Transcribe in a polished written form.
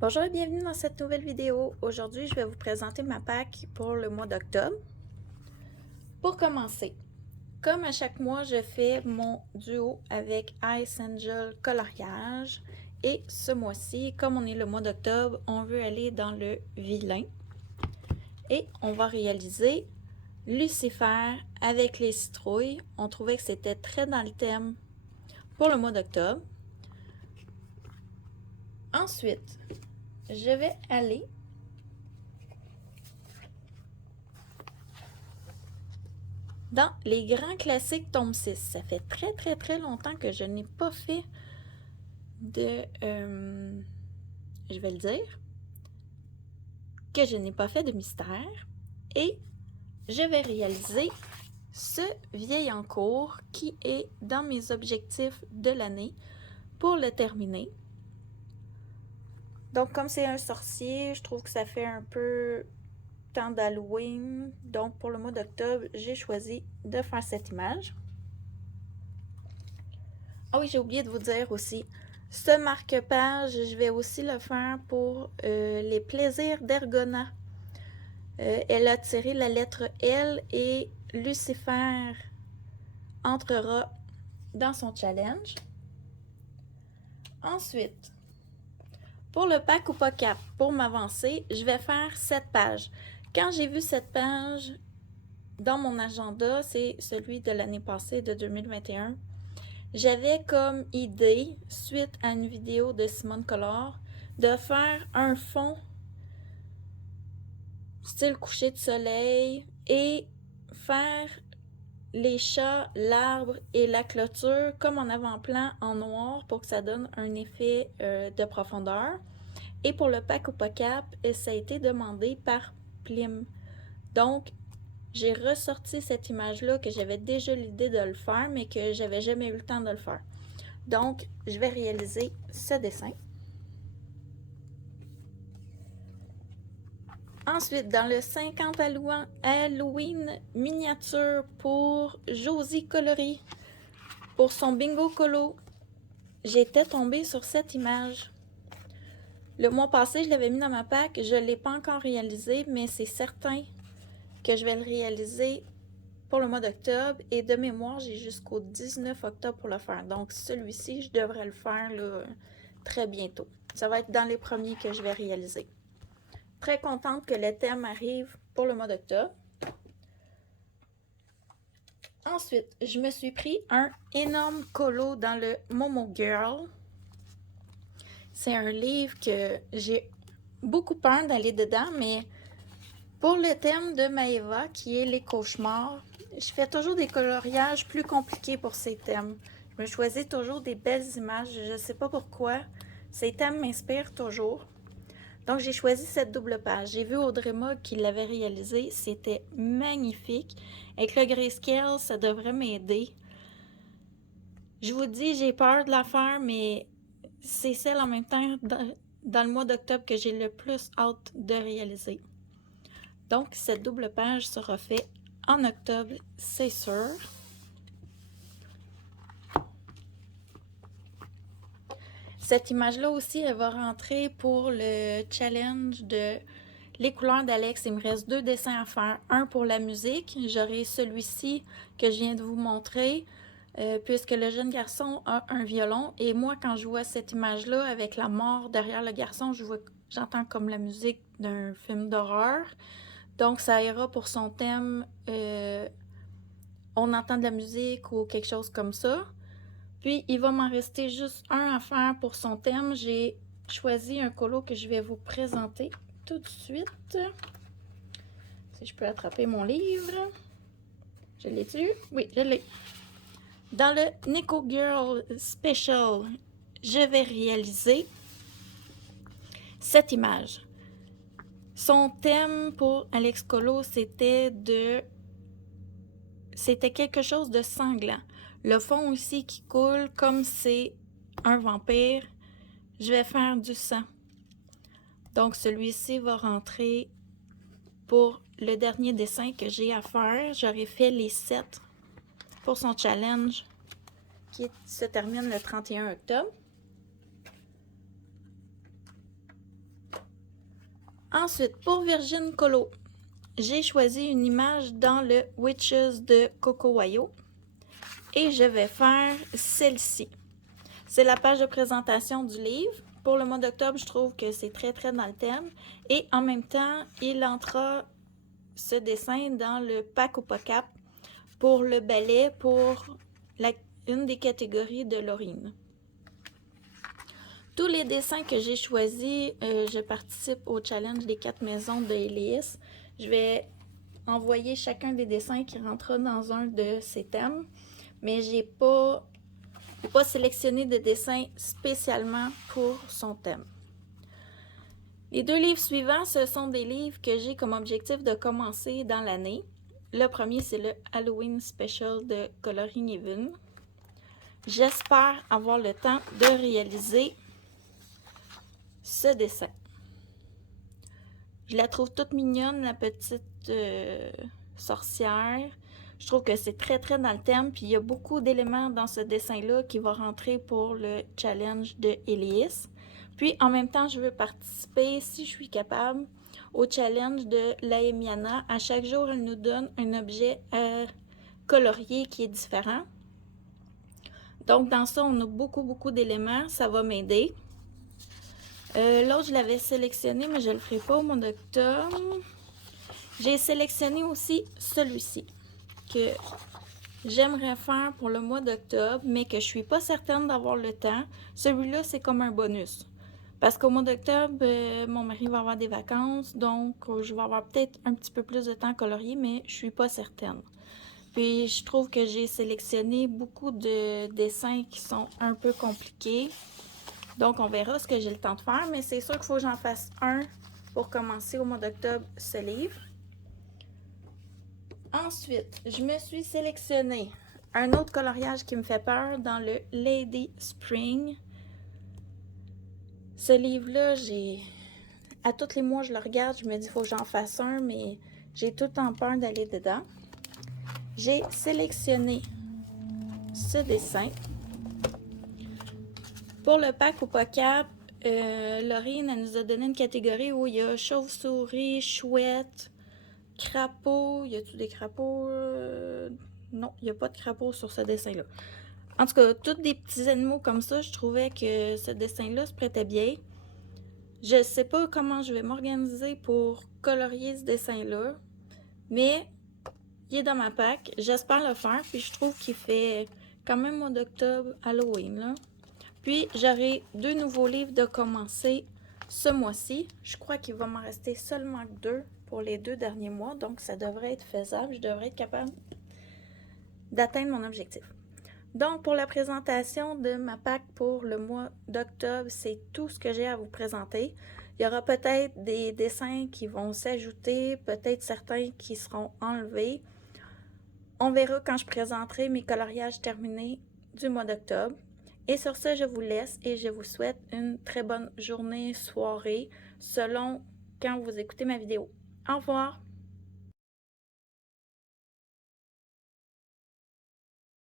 Bonjour et bienvenue dans cette nouvelle vidéo. Aujourd'hui, je vais vous présenter ma pack pour le mois d'octobre. Pour commencer, comme à chaque mois, je fais mon duo avec Ice Angel Coloriage. Et ce mois-ci, comme on est le mois d'octobre, on veut aller dans le vilain. Et on va réaliser Lucifer avec les citrouilles. On trouvait que c'était très dans le thème pour le mois d'octobre. Ensuite, je vais aller dans les grands classiques tome 6. Ça fait très longtemps que je n'ai pas fait de... je vais le dire, que je n'ai pas fait de mystère. Et je vais réaliser ce vieil en cours qui est dans mes objectifs de l'année pour le terminer. Donc, comme c'est un sorcier, je trouve que ça fait un peu temps d'Halloween. Donc, pour le mois d'octobre, j'ai choisi de faire cette image. Ah oui, j'ai oublié de vous dire aussi, ce marque-page, je vais aussi le faire pour les plaisirs d'Ergona. Elle a tiré la lettre L et Lucifer entrera dans son challenge. Ensuite, pour le pack ou pas cap, pour m'avancer, je vais faire 7 pages. Quand j'ai vu cette page dans mon agenda, c'est celui de l'année passée, de 2021, j'avais comme idée, suite à une vidéo de Simone Collard, de faire un fond style coucher de soleil et faire les chats, l'arbre et la clôture comme en avant-plan en noir pour que ça donne un effet de profondeur. Et pour le pack ou pas cap, ça a été demandé par Plim. Donc, j'ai ressorti cette image-là que j'avais déjà l'idée de le faire, mais que j'avais jamais eu le temps de le faire. Donc, je vais réaliser ce dessin. Ensuite, dans le 50 Halloween miniature pour Josie Coloris, pour son bingo colo, j'étais tombée sur cette image. Le mois passé, je l'avais mis dans ma pack, je ne l'ai pas encore réalisé, mais c'est certain que je vais le réaliser pour le mois d'octobre. Et de mémoire, j'ai jusqu'au 19 octobre pour le faire. Donc, celui-ci, je devrais le faire là, très bientôt. Ça va être dans les premiers que je vais réaliser. Très contente que le thème arrive pour le mois d'octobre. Ensuite, je me suis pris un énorme colo dans le Momo Girl. C'est un livre que j'ai beaucoup peur d'aller dedans, mais pour le thème de Maëva, qui est les cauchemars, je fais toujours des coloriages plus compliqués pour ces thèmes. Je me choisis toujours des belles images, je ne sais pas pourquoi. Ces thèmes m'inspirent toujours. Donc, j'ai choisi cette double page. J'ai vu Audrey Mogg qui l'avait réalisé. C'était magnifique. Avec le grayscale, ça devrait m'aider. Je vous dis, j'ai peur de la faire, mais c'est celle en même temps dans le mois d'octobre que j'ai le plus hâte de réaliser. Donc, cette double page sera faite en octobre, c'est sûr. Cette image-là aussi, elle va rentrer pour le challenge de les couleurs d'Alex. Il me reste 2 dessins à faire. Un pour la musique. J'aurai celui-ci que je viens de vous montrer, puisque le jeune garçon a un violon. Et moi, quand je vois cette image-là avec la mort derrière le garçon, j'entends comme la musique d'un film d'horreur. Donc, ça ira pour son thème on entend de la musique ou quelque chose comme ça. Puis, il va m'en rester juste un à faire pour son thème. J'ai choisi un colo que je vais vous présenter tout de suite. Si je peux attraper mon livre. Je l'ai-tu? Oui, je l'ai. Dans le Nico Girl Special, je vais réaliser cette image. Son thème pour Alex Colo, c'était quelque chose de sanglant. Le fond aussi qui coule, comme c'est un vampire, je vais faire du sang. Donc, celui-ci va rentrer pour le dernier dessin que j'ai à faire. J'aurais fait les 7 pour son challenge qui se termine le 31 octobre. Ensuite, pour Virgin Colo, j'ai choisi une image dans le Witches de Coco Wayo et je vais faire celle-ci. C'est la page de présentation du livre. Pour le mois d'octobre, je trouve que c'est très dans le thème et en même temps, il entrera ce dessin dans le pack ou cap pour le ballet pour une des catégories de Laurine. Tous les dessins que j'ai choisis, je participe au challenge des 4 maisons de Elias. Je vais envoyer chacun des dessins qui rentrera dans un de ces thèmes, mais j'ai pas sélectionné de dessins spécialement pour son thème. Les 2 livres suivants, ce sont des livres que j'ai comme objectif de commencer dans l'année. Le premier, c'est le Halloween Special de Coloring Even. J'espère avoir le temps de réaliser ce dessin. Je la trouve toute mignonne, la petite sorcière. Je trouve que c'est très dans le thème, puis il y a beaucoup d'éléments dans ce dessin-là qui va rentrer pour le challenge de Elias. Puis en même temps, je veux participer, si je suis capable, au challenge de Laemiana. À chaque jour, elle nous donne un objet à colorier qui est différent. Donc dans ça, on a beaucoup d'éléments, ça va m'aider. L'autre, je l'avais sélectionné, mais je ne le ferai pas au mois d'octobre. J'ai sélectionné aussi celui-ci, que j'aimerais faire pour le mois d'octobre, mais que je ne suis pas certaine d'avoir le temps. Celui-là, c'est comme un bonus. Parce qu'au mois d'octobre, mon mari va avoir des vacances, donc je vais avoir peut-être un petit peu plus de temps à colorier, mais je ne suis pas certaine. Puis je trouve que j'ai sélectionné beaucoup de dessins qui sont un peu compliqués. Donc on verra ce que j'ai le temps de faire, mais c'est sûr qu'il faut que j'en fasse un pour commencer au mois d'octobre ce livre. Ensuite, je me suis sélectionné un autre coloriage qui me fait peur dans le Lady Spring. Ce livre-là, à tous les mois, je le regarde, je me dis qu'il faut que j'en fasse un, mais j'ai tout le temps peur d'aller dedans. J'ai sélectionné ce dessin. Pour le pack ou pas cap, Laurine, elle nous a donné une catégorie où il y a chauve-souris, chouette, crapaud. Y a-t-il des crapauds? Non, il n'y a pas de crapaud sur ce dessin-là. En tout cas, tous des petits animaux comme ça, je trouvais que ce dessin-là se prêtait bien. Je ne sais pas comment je vais m'organiser pour colorier ce dessin-là, mais il est dans ma pack. J'espère le faire, puis je trouve qu'il fait quand même mois d'octobre, Halloween, là. Puis, j'aurai 2 nouveaux livres de commencer ce mois-ci. Je crois qu'il va m'en rester seulement 2 pour les 2 derniers mois, donc ça devrait être faisable. Je devrais être capable d'atteindre mon objectif. Donc, pour la présentation de ma pack pour le mois d'octobre, c'est tout ce que j'ai à vous présenter. Il y aura peut-être des dessins qui vont s'ajouter, peut-être certains qui seront enlevés. On verra quand je présenterai mes coloriages terminés du mois d'octobre. Et sur ce, je vous laisse et je vous souhaite une très bonne journée, soirée, selon quand vous écoutez ma vidéo. Au revoir!